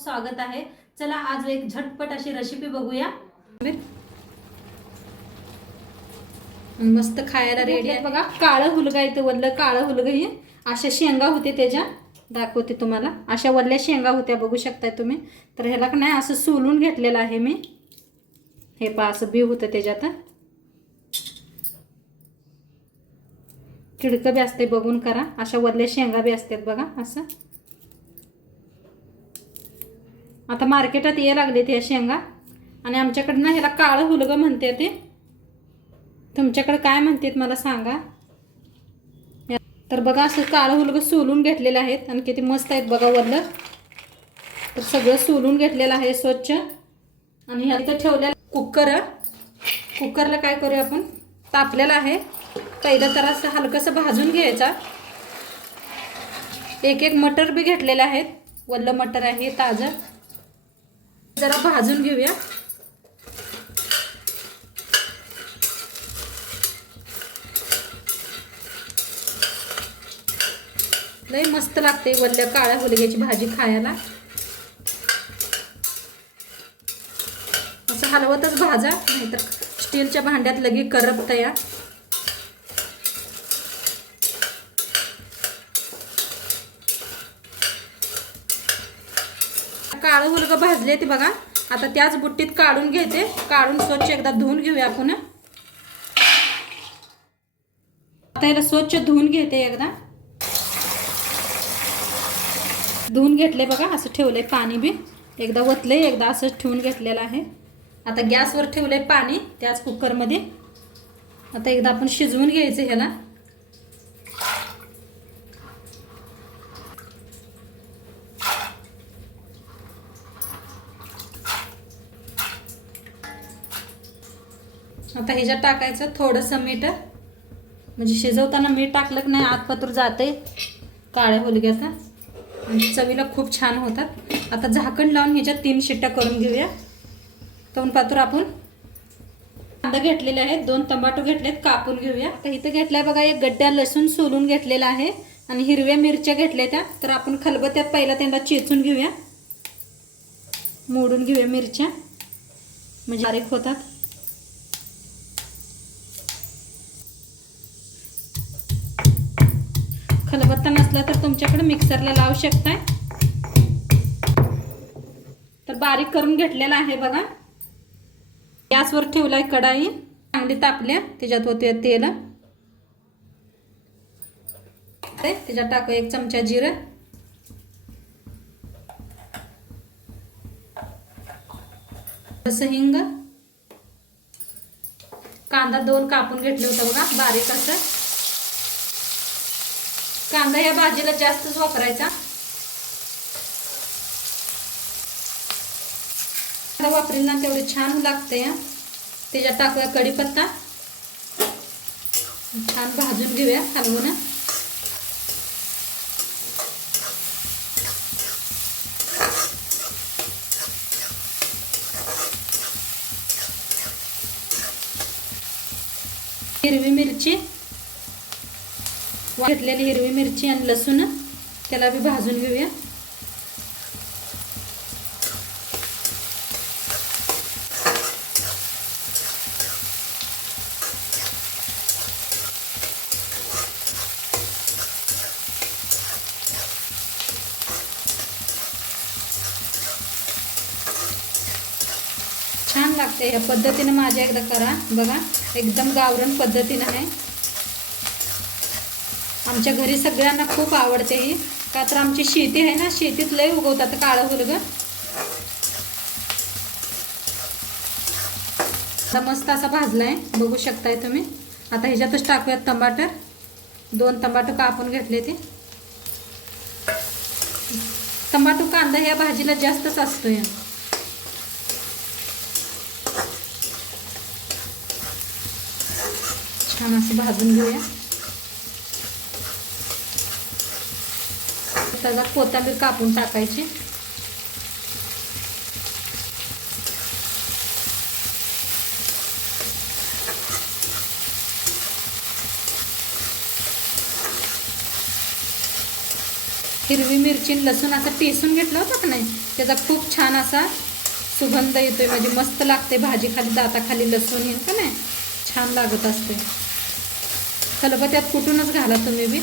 खूप स्वागत आहे. चला आज एक झटपट अशी रेसिपी बघूया. मस्त खायला रेडी आहे. बघा काळं हुलगा इथं वल्लं काळं हुलगं हे. अशा शेंगा होते त्याच्या. दाखवते तुम्हाला. अशा वल्ल्या शेंगा होत्या बघू शकताय तुम्ही. तर ह्याला का नाही असं सोलून घेतलेलं आहे मी. हे पा असं बी होतं त्याच्यात. किडकं बी असते बघून करा. अशा वल्ल्या शेंगा बी असतात बघा असं. आता मार्केटात ये लागले ते शेंगा. आणि आमच्याकडं ना ह्याला काळं हुलगं म्हणते ते. तुमच्याकडे काय म्हणतात मला सांगा. तर बघा असं काळं हुलगं सोलून घेतलेलं आहेत. आणि किती मस्त आहेत बघा वरलं. तर सगळं सोलून घेतलेलं आहे स्वच्छ. आणि ह्या इथं ठेवलेलं कुकर. कुकरला काय करूया आपण? तापलेलं आहे. पहिलं तर असं हलकंसं भाजून घ्यायचा. एक एक मटर बी घेतलेलं आहेत. वल्लं मटर आहे ताजं. जरा भाजून घेऊया. लय मस्त लागते वल्ल्या काळ्या हुलग्याची भाजी खायला. असं हलवतच भाजा नाहीतर स्टीलच्या भांड्यात लगे करपत या काळं हुलगं भाजले ते बघा. आता त्याच बुट्टीत काढून घेते. काढून स्वच्छ एकदा धुवून घेऊया आपण. आता याला स्वच्छ धुवून घेते एकदा. धुवून घेतले बघा असं ठेवलंय पाणी बी. एकदा वतलंय एकदा असं ठेवून घेतलेलं आहे. आता गॅसवर ठेवलंय पाणी त्याच कुकरमध्ये आता एकदा आपण शिजवून घ्यायचं ह्याला. आता ह्याच्यात टाकायचं थोडंसं मीठ. म्हणजे शिजवताना मीठ टाकलं की नाही आतपातूर जाते. काळ्या होलग्याचा. आणि चवीला खूप छान होतात. आता झाकण लावून ह्याच्यात तीन शिट्ट्या करून घेऊया. तोंडपातूर पातूर आपण. कांदा घेतलेले आहेत दोन टमाटो घेतलेत कापून घेऊया. तर इथं घेतलाय बघा एक गड्ड्या लसूण सोलून घेतलेला आहे. आणि हिरव्या मिरच्या घेतल्या त्या. तर आपण खलबत्यात पहिला त्यांना चेचून घेऊया. मोडून घेऊया मिरच्या. म्हणजे बारीक होतात. नसला तर तुमच्याकडे मिक्सरला लावू शकताय. तर बारीक करून घेतलेला आहे बघा. गॅसवर ठेवलाय कढाई. चांगली तापल्या त्याच्यात होते तेल. त्याच्यात टाकू एक चमचा जिरं. तसं हिंग. कांदा दोन कापून घेतले होतं बघा बारीक असं. कांदा या भाजीला जास्तच वापरायचा. कांदा वापरेल ना तेवढे छान लागते या त्याच्यात टाकूया कढीपत्ता. छान भाजून घेऊया हलवून हिरवी मिरची. घेतलेली हिरवी मिरची आणि लसूण. त्याला बी भाजून घेऊया. छान लागते. या पद्धतीने माझ्या एकदा करा. बघा एकदम गावरण पद्धतीनं आहे. आमच्या घरी सगळ्यांना खूप आवडते ही. का तर आमची शेती आहे ना शेतीत लय उगवतात काळं हुलगं आता मस्त असा भाजलाय बघू शकताय तुम्ही. आता ह्याच्यातच टाकूयात टमाटर. दोन टमाटो कापून घेतले ते. टमाटो कांदा ह्या भाजीला जास्तच असतो या छान असं भाजून घेऊया. त्याचा कोथिंबीर कापून टाकायची. हिरवी मिरची लसूण असं टेसून घेतलं होतं का नाही? त्याचा खूप छान असा सुगंध येतोय. म्हणजे मस्त लागते भाजी खाली दाताखाली लसूण येईल का नाही? छान लागत असते. खलबत्यात कुठूनच घाला तुम्ही बी.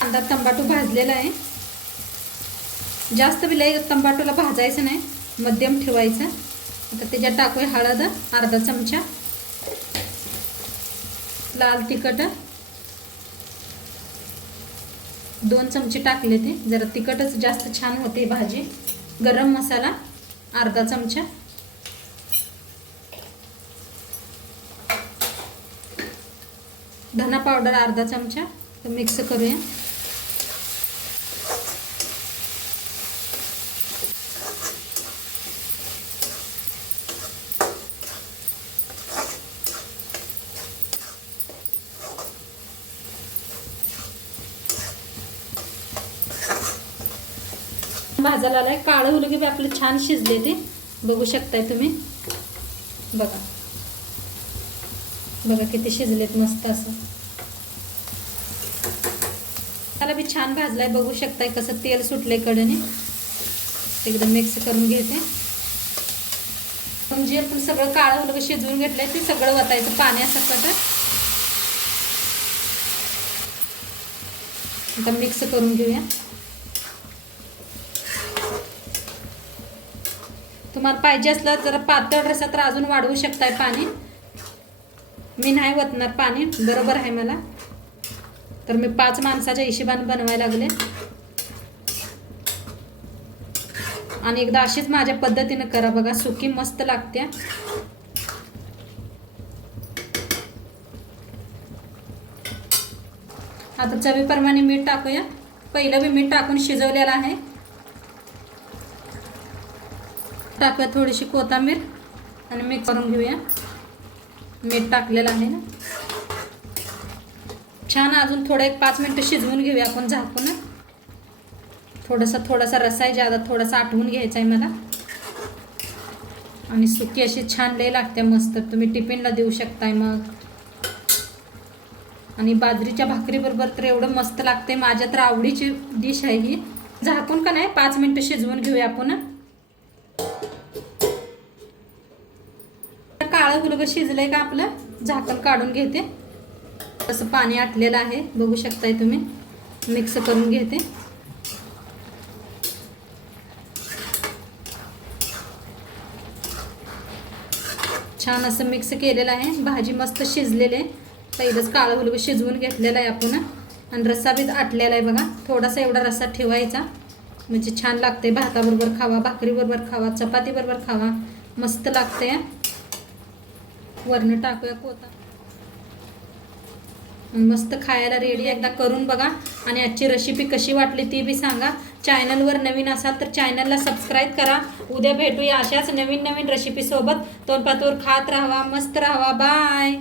कांदा तंबाटू भाजलेला आहे. जास्त बी लई तंबाटूला भाजायचं नाही मध्यम ठेवायचं. आता त्याच्यात टाकूया हळद अर्धा चमचा. लाल तिखट. दोन चमचे टाकले ते जरा तिखटच जास्त छान होते भाजी. गरम मसाला अर्धा चमचा. धना पावडर अर्धा चमचा मिक्स करूया. भाजायला आलाय. काळं होलं की आपलं छान शिजले ते. बघू शकताय तुम्ही. बघा. बघा किती शिजलेत मस्त असं. त्याला बी छान भाजलाय. बघू शकताय कसं तेल सुटलंय कडेने. एकदम मिक्स करून घेते. म्हणजे आपण सगळं काळं हुलगं शिजवून घेतलंय ते सगळं वतायचं पाण्यासकट आता मिक्स करून घेऊया. तुम्हाला पाहिजे असलं तर पातळ रसा तर अजून वाढवू शकताय पाणी. मी नाही वतणार पाणी बरोबर आहे मला. तर मी पाच माणसाच्या हिशेबाने बनवायला लागले. आणि एकदा अशीच माझ्या पद्धतीने करा बघा सुकी मस्त लागते आता चवीप्रमाणे मीठ टाकूया. पहिलं बी मीठ टाकून शिजवलेलं आहे. टाकूया थोडीशी कोथांबीर आणि मिक्स करून घेऊया. मीठ टाकलेलं आहे ना. छान अजून थोडं एक पाच मिनटं शिजवून घेऊया आपण झाकून. थोडासा थोडासा रसा आहे ज्यादा थोडासा आठवून घ्यायचा आहे मला. आणि सुकी अशी छान लई लागते मस्त. तुम्ही टिफिनला देऊ शकताय मग. आणि बाजरीच्या भाकरीबरोबर तर एवढं मस्त लागते. माझ्या तर आवडीची डिश आहे ही. झाकून का नाही पाच मिनटं शिजवून घेऊया आपण. काळं गुलगं शिजलंय का आपलं? झाकण काढून घेते. असं पाणी आटलेलं आहे. बघू शकताय तुम्ही. मिक्स करून घेते. छान असं मिक्स केलेलं आहे. भाजी मस्त शिजलेली आहे. पहिलंच काळं हुलगं शिजवून घेतलेलं आहे आपण. आणि रस्सा बी आटलेला आहे बघा. थोडासा एवढा रस्सा ठेवायचा. म्हणजे छान लागते भाताबरोबर खावा भाकरीबरोबर खावा चपातीबरोबर खावा. मस्त लागते वरण टाकूया कोता मस्त खायला रेडी एकदा करून बघा. आणि आजची रेसिपी कशी वाटली ती बी सांगा. चॅनलवर नवीन असाल तर चॅनलला सबस्क्राईब करा. उद्या भेटूया अशाच नवीन नवीन रेसिपीसोबत तोंडपातोर खात राहावा मस्त राहावा. बाय